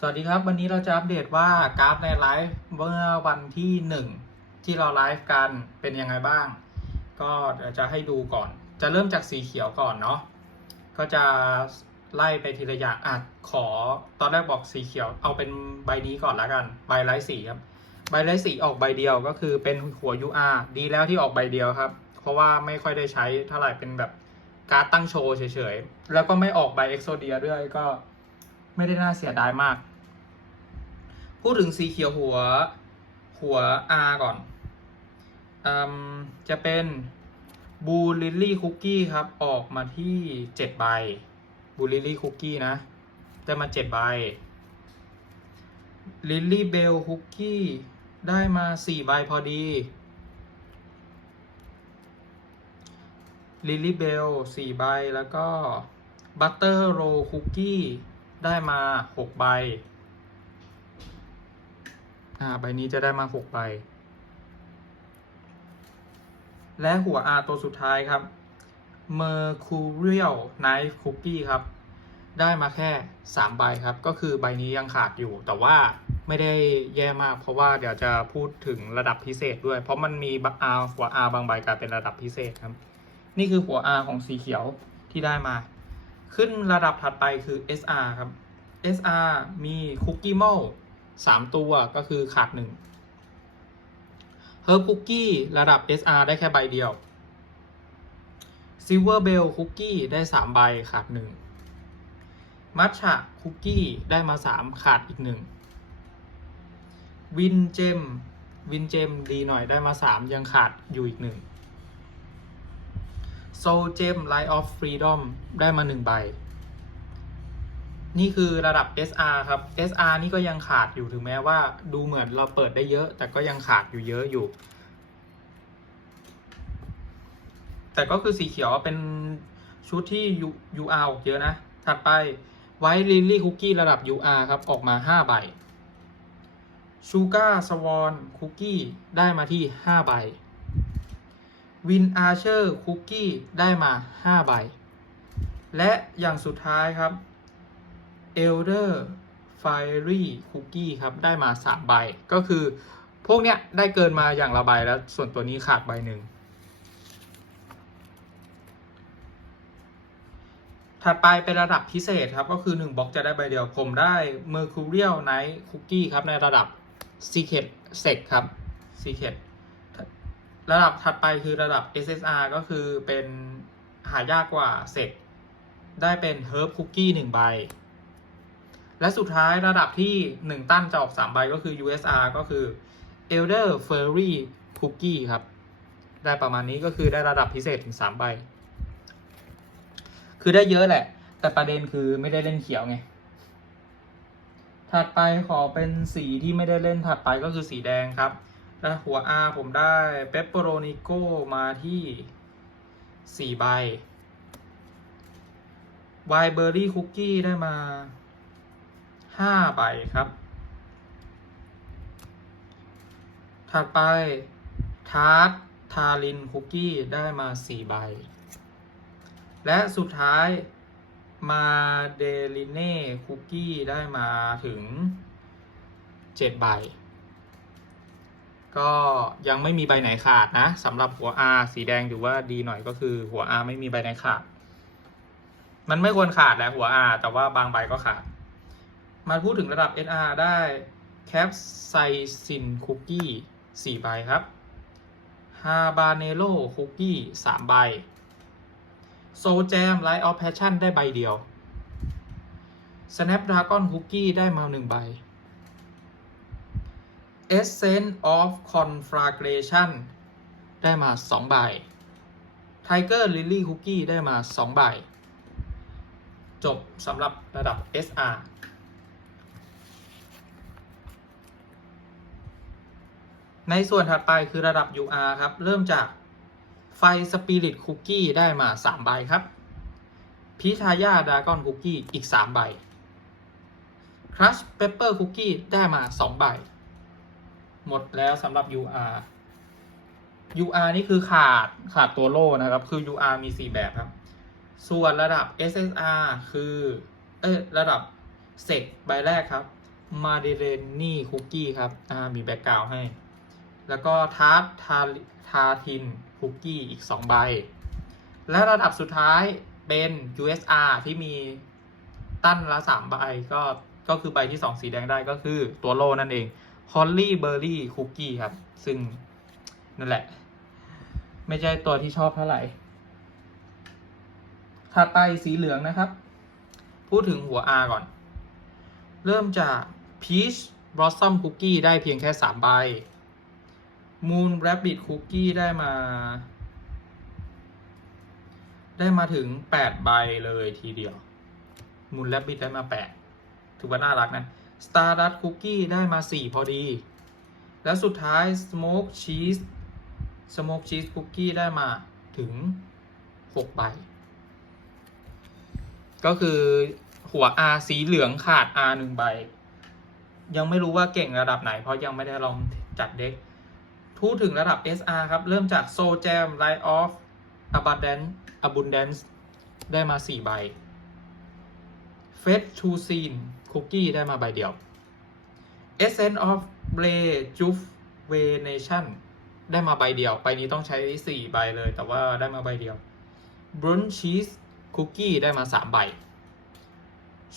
สวัสดีครับ วันนี้เราจะอัปเดตว่ากราฟในไลฟ์เมื่อวันที่หนึ่งที่เราไลฟ์กันเป็นยังไงบ้าง ก็จะให้ดูก่อน จะเริ่มจากสีเขียวก่อนเนาะก็จะไล่ไปทีละอย่างอะขอตอนแรกบอกสีเขียวเอาเป็นใบนี้ก่อนละกัน ใบไร้สีครับ ใบไร้สีออกใบเดียวก็คือเป็นหัว UR ดีแล้วที่ออกใบเดียวครับ เพราะว่าไม่ค่อยได้ใช้เท่าไหร่เป็นแบบการ์ดตั้งโชว์เฉยๆแล้วก็ไม่ออกใบเอ็กโซเดียด้วยก็ ไม่ได้น่าเสียดายมาก พูดถึงสีเขียวหัวหัว R ก่อนอจะเป็นบูลิลลี่คุกกี้ครับ ออกมาที่เจ็ดใบบูลิลลี่คุกกี้นะ ได้มาเจ็ดใบลิลลี่เบลคุกกี้ได้มาสี่ใบพอดีลิลลี่เบลสี่ใบแล้วก็บัตเตอร์โรคุกกี้ ได้มาหกใบ อ่า ใบนี้จะได้มาหกใบ และหัว R ตัวสุดท้ายครับ Mercurial Knife Cookie ครับ ได้มาแค่ 3 ใบครับ ก็คือใบนี้ยังขาดอยู่ แต่ว่าไม่ได้แย่มาก เพราะว่าเดี๋ยวจะพูดถึงระดับพิเศษด้วย เพราะมันมี R หัว R บางใบกลายเป็นระดับพิเศษครับ นี่คือหัว R ของสีเขียวที่ได้มา ขึ้นระดับถัดไปคือ SR ครับ SR มีคุกกี้โมสามตัวก็คือขาดหนึ่งเฮิร์บคุกกี้ระดับ SR ได้แค่ใบเดียว Silver Bell คุกกี้ได้สามใบขาดหนึ่งมัทฉะคุกกี้ได้มาสามขาดอีกหนึ่งวินเจมวินเจมดีหน่อยได้มาสามยังขาดอยู่อีกหนึ่ง โซเจมไลท์ออฟฟรีดอมได้มาหนึ่งใบ นี่คือระดับ SR ครับ SR นี่ก็ยังขาดอยู่ถึงแม้ว่าดูเหมือนเราเปิดได้เยอะ แต่ก็ยังขาดอยู่เยอะอยู่ แต่ก็คือสีเขียวเป็นชุดที่ U- UR ออกเยอะนะ ถัดไปไวท์ลิลลี่คุกกี้ระดับ UR ครับ ออกมา 5 ใบชูการ์สวอนคุกกี้ได้มาที่ 5 ใบ วินอาร์เชอร์คุกกี้ได้มา 5 ใบ และอย่างสุดท้ายครับ Elder Fiery Cookie ครับ ได้มา 3 ใบ ก็คือพวกเนี้ยได้เกินมาอย่างละใบแล้วส่วนตัวนี้ขาดใบหนึ่งถัดไปเป็นระดับพิเศษครับก็คือ 1บล็อกจะได้ใบเดียวผมได้ Mercurial Night Cookie ครับ ในระดับ Secret Sec ครับ Secret ระดับถัดไปคือระดับ SSR ก็คือเป็นหายากกว่า Sec ได้เป็น Herb Cookie 1ใบ และสุดท้ายระดับที่1ตั้นจะออก3ใบก็คือ USR ก็คือ Elder Furry Cookie ครับ ได้ประมาณนี้ก็คือได้ระดับพิเศษถึง3ใบ คือได้เยอะแหละ แต่ประเด็นคือไม่ได้เล่นเขียวไง ถัดไปขอเป็นสีที่ไม่ได้เล่นถัดไปก็คือสีแดงครับ และหัว R ผมได้ Pepperonico มาที่ 4 ใบ w i b e r r y Cookie ได้มาห้าใบครับ ถัดไป ทาร์ตทารินคุกกี้ได้มาสี่ใบ และสุดท้ายมาเดลิเน่คุกกี้ได้มาถึงเจ็ดใบ ก็ยังไม่มีใบไหนขาดนะสำหรับหัว R สีแดงถือว่าดีหน่อยก็คือหัว R ไม่มีใบไหนขาด มันไม่ควรขาดแหละหัว R แต่ว่าบางใบก็ขาด มาพูดถึงระดับ SR ได้แคปไซซินคุกกี้4ใบครับฮาบาเนโ o คุกกี้3ใบโซแจมไลท์ออฟแพชชั่นได้ใบเดียว Snapdragon Cookie ได้มา1ใบ Essence of Conflagration ได้มา 2 ใบ Tiger Lily Cookie ได้มา 2 ใบ จบสำหรับระดับ SR ในส่วนถัดไปคือระดับ UR ครับ เริ่มจากไฟสปิริตคุกกี้ได้มา 3 ใบครับพิทายาดากอนคุกกี้อีก 3 ใบครัชเปปเปอร์คุกกี้ได้มา 2 ใบ หมดแล้วสำหรับ UR UR นี่คือขาดขาดตัวโล่นะครับ คือ UR มี 4 แบบครับ ส่วนระดับ SSR คือ เอ้ระดับเซกใบแรกครับมาเดเรนนี่คุกกี้ครับ อ่า มีแบ็กกราวให้ แล้วก็ทาร์ตทาทาทินคุกกี้อีก 2 ใบ และระดับสุดท้ายเป็น USR ที่มีตั้นละ 3 ใบ ก็ ก็คือใบที่ 2 สีแดงได้ก็คือตัวโลนั่นเอง Holly Berry Cookie ครับ ซึ่งนั่นแหละ ไม่ใช่ตัวที่ชอบเท่าไหร่ถัดไปสีเหลืองนะครับ พูดถึงหัว R ก่อน เริ่มจาก Peach Blossom Cookie ได้เพียงแค่ 3 ใบ Moon Rabbit Cookie ได้มา ได้มาถึง 8 ใบเลยทีเดียว Moon Rabbit ได้มา 8 ถือว่าน่ารักนะ Stardust Cookie ได้มา 4 พอดี แล้วสุดท้าย Smoke Cheese Smoke Cheese Cookie ได้มาถึง 6 ใบ ก็คือหัว R สีเหลืองขาด R หนึ่งใบ ยังไม่รู้ว่าเก่งระดับไหน เพราะยังไม่ได้ลองจัดเด็กพูดถึงระดับ SR ครับ เริ่มจาก Soul Jam Light of Abundance Abundance ได้มา 4 ใบ f e t to Scene Cookie ได้มาใบเดียว Essence of Rejuvenation ได้มาใบเดียวใบนี้ต้องใช้ 4 ใบเลย แต่ว่าได้มาใบเดียว Brunch Cheese Cookie ได้มา 3 ใบ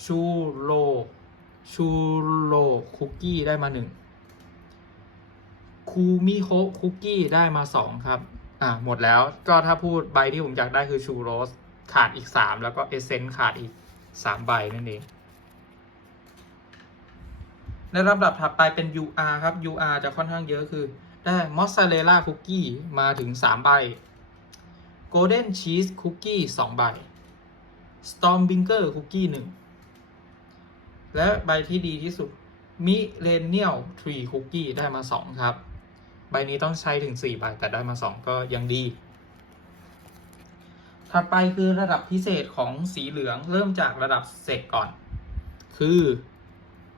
ชูโรชูโรคุกกี้ได้มาหนึ่งคูมิโฮคุกกี้ได้มาสองครับ อ่าหมดแล้ว ก็ถ้าพูดใบที่ผมอยากได้คือชูโรสขาดอีกสามแล้วก็เอเซนขาดอีกสามใบนั่นเอง ในลำดับถัดไปเป็น UR ครับ UR จะค่อนข้างเยอะคือ ได้มอสซาเรลล่าคุกกี้มาถึง 3 ใบ Golden Cheese Cookie 2ใบ Storm Binger Cookie 1และใบที่ดีที่สุด Millennial Tree Cookie ได้มา 2 ครับ ใบนี้ต้องใช้ถึง 4 ใบ แต่ได้มา 2 ก็ยังดี ถัดไปคือระดับพิเศษของสีเหลืองเริ่มจากระดับเศษก่อน คือ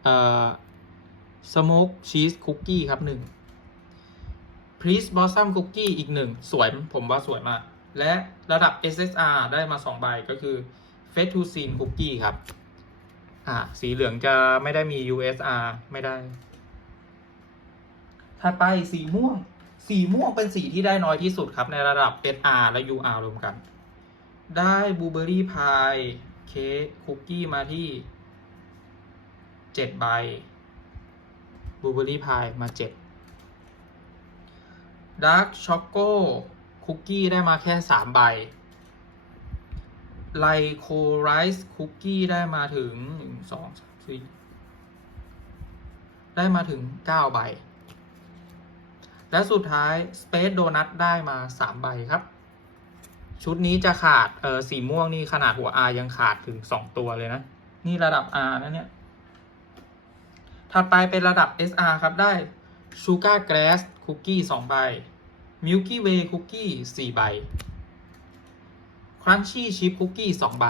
เอ่อ Smoke Cheese Cookie ครับ1 Please Blossom Cookie อีก1สวยผมว่าสวยมาก และระดับ SSR ได้มา 2 ใบก็คือ f e t u c i n e Cookie ครับ อ่า สีเหลืองจะไม่ได้มี USR ไม่ได้ถัดไปสีม่วง สีม่วงเป็นสีที่ได้น้อยที่สุดครับ ในระดับ SR และ UR รวมกัน ได้บลูเบอรี่พายเค้กคุกกี้มาที่ 7 ใบ บลูเบอรี่พายมา7ดาร์กช็อกโกคุกกี้ได้มาแค่3ใบไลโคไรซ์คุกกี้ได้มาถึง1 2 3 4ได้มาถึง9ใบ และสุดท้าย Space Donut ได้มา3ใบครับ ชุดนี้จะขาดเออสีม่วงนี่ขนาดหัว R ยังขาดถึง2ตัวเลยนะ นี่ระดับ R นะเนี่ย ถัดไปเป็นระดับ SR ครับ ได้ Sugar Glass Cookie 2 ใบ Milky Way Cookie 4 ใบ Crunchy Chip Cookie 2 ใบ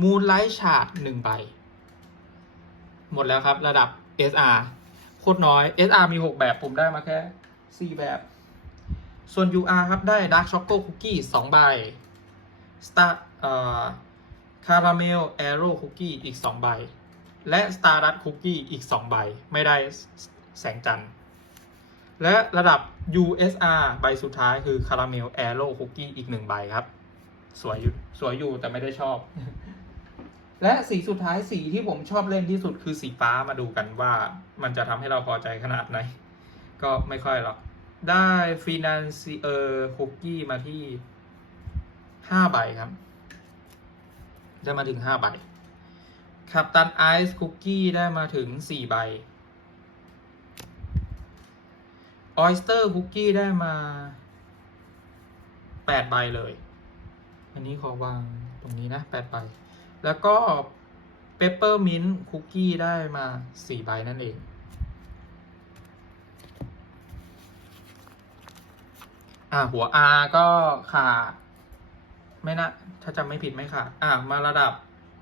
Moonlight Chart 1ใบ หมดแล้วครับระดับ SR โคตรน้อย SR มี 6 แบบผมได้มาแค่ 4 แบบ ส่วน UR ครับ ได้ Dark Choco Cookie 2 ใบ Star เอ่อ Caramel Arrow Cookie อีก 2 ใบ และ Stardust Cookie อีก 2 ใบ ไม่ได้แสงจันทร์และระดับ USR ใบสุดท้ายคือ Caramel Arrow Cookie อีก 1 ใบครับ สวยอยู่สวยอยู่แต่ไม่ได้ชอบ และสีสุดท้ายสีที่ผมชอบเล่นที่สุดคือสีฟ้ามาดูกันว่ามันจะทำให้เราพอใจขนาดไหน ก็ไม่ค่อยหรอก ได้ Financier Cookie มาที่5ใบครับ ได้มาถึง5ใบ คับตันไอซ์คุกกี้ได้มาถึง 4 ใบ ออยสเตอร์คุกกี้ได้มา 8 ใบเลย อันนี้ขอวางตรงนี้นะ 8 ใบ แล้วก็เปปเปอร์มินต์คุกกี้ได้มา 4 ใบนั่นเอง อ่าหัว R ก็ขาดไม่นะ ถ้าจำไม่ผิดไม่ขาดอ่ามาระดับ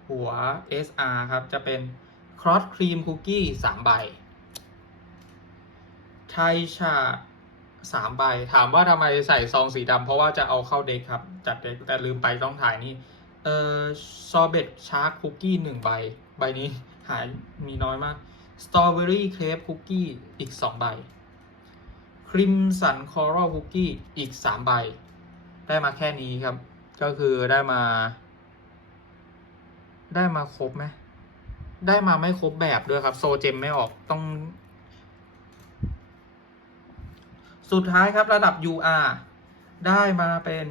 หัว SR ครับ จะเป็น Cross Cream Cookie 3 ใบ ไทยชาสามใบ ถามว่าทำไมใส่ซองสีดำเพราะว่าจะเอาเข้าเด็กครับ จัดเด็กแต่ลืมไปต้องถ่ายนี่ เอ่อซอเบตชาร์คคุกกี้หนึ่งใบ ใบนี้หายมีน้อยมากสตรอเบอรี่เครปคุกกี้อีกสองใบครีมสันคอรัลคุกกี้อีกสามใบ ได้มาแค่นี้ครับ ก็คือได้มา ได้มาครบไหมได้มาไม่ครบแบบด้วยครับ โซเจมไม่ออกต้อง สุดท้ายครับระดับ UR ได้มาเป็น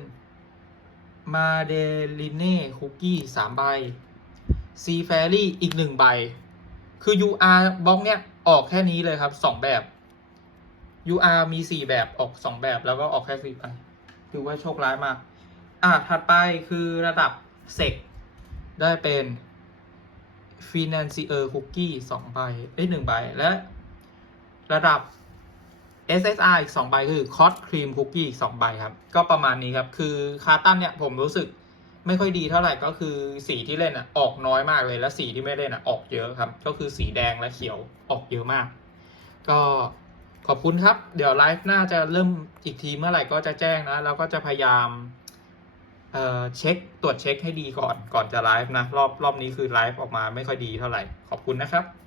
มาเดลิเน่คุกกี้สามใบซีแฟรี่อีกหนึ่งใบ คือ UR บล็อกเนี้ยออกแค่นี้เลยครับสองแบบ UR มีสี่แบบออกสองแบบแล้วก็ออกแค่สี่ใบถือว่าโชคร้ายมาก อะถัดไปคือระดับเซก ได้เป็น Financier Cookie สองใบเอ้ยหนึ่งใบ และระดับ SSR อีก2ใบคือ Cot Cream Cookie อีก2ใบครับ ก็ประมาณนี้ครับ คือคาตันเนี่ยผมรู้สึกไม่ค่อยดีเท่าไหร่ก็คือสีที่เล่นอะออกน้อยมากเลย และสีที่ไม่เล่นอะออกเยอะครับ ก็คือสีแดงและเขียวออกเยอะมาก ก็ขอบคุณครับ เดี๋ยวไลฟ์หน่าจะเริ่มอีกทีเมื่อไหร่ก็จะแจ้งนะแล้วก็จะพยายาม เอ่อเช็คตรวจเช็คให้ดีก่อนก่อนจะไลฟ์นะ รอบรอบนี้คือไลฟ์ออกมาไม่ค่อยดีเท่าไหร่ ขอบคุณนะครับ